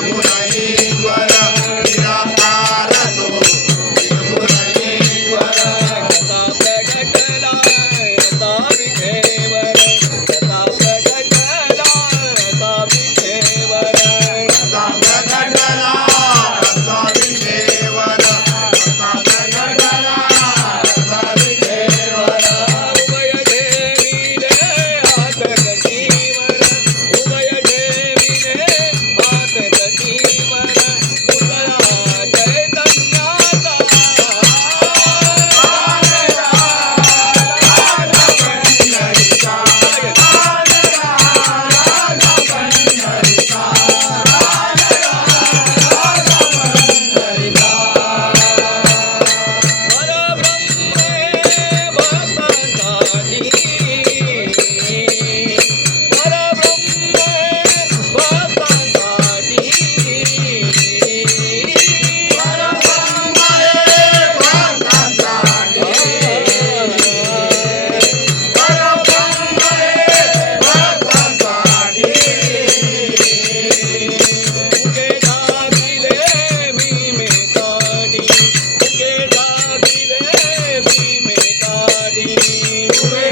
Yeah, okay. yeah. Thank okay. you.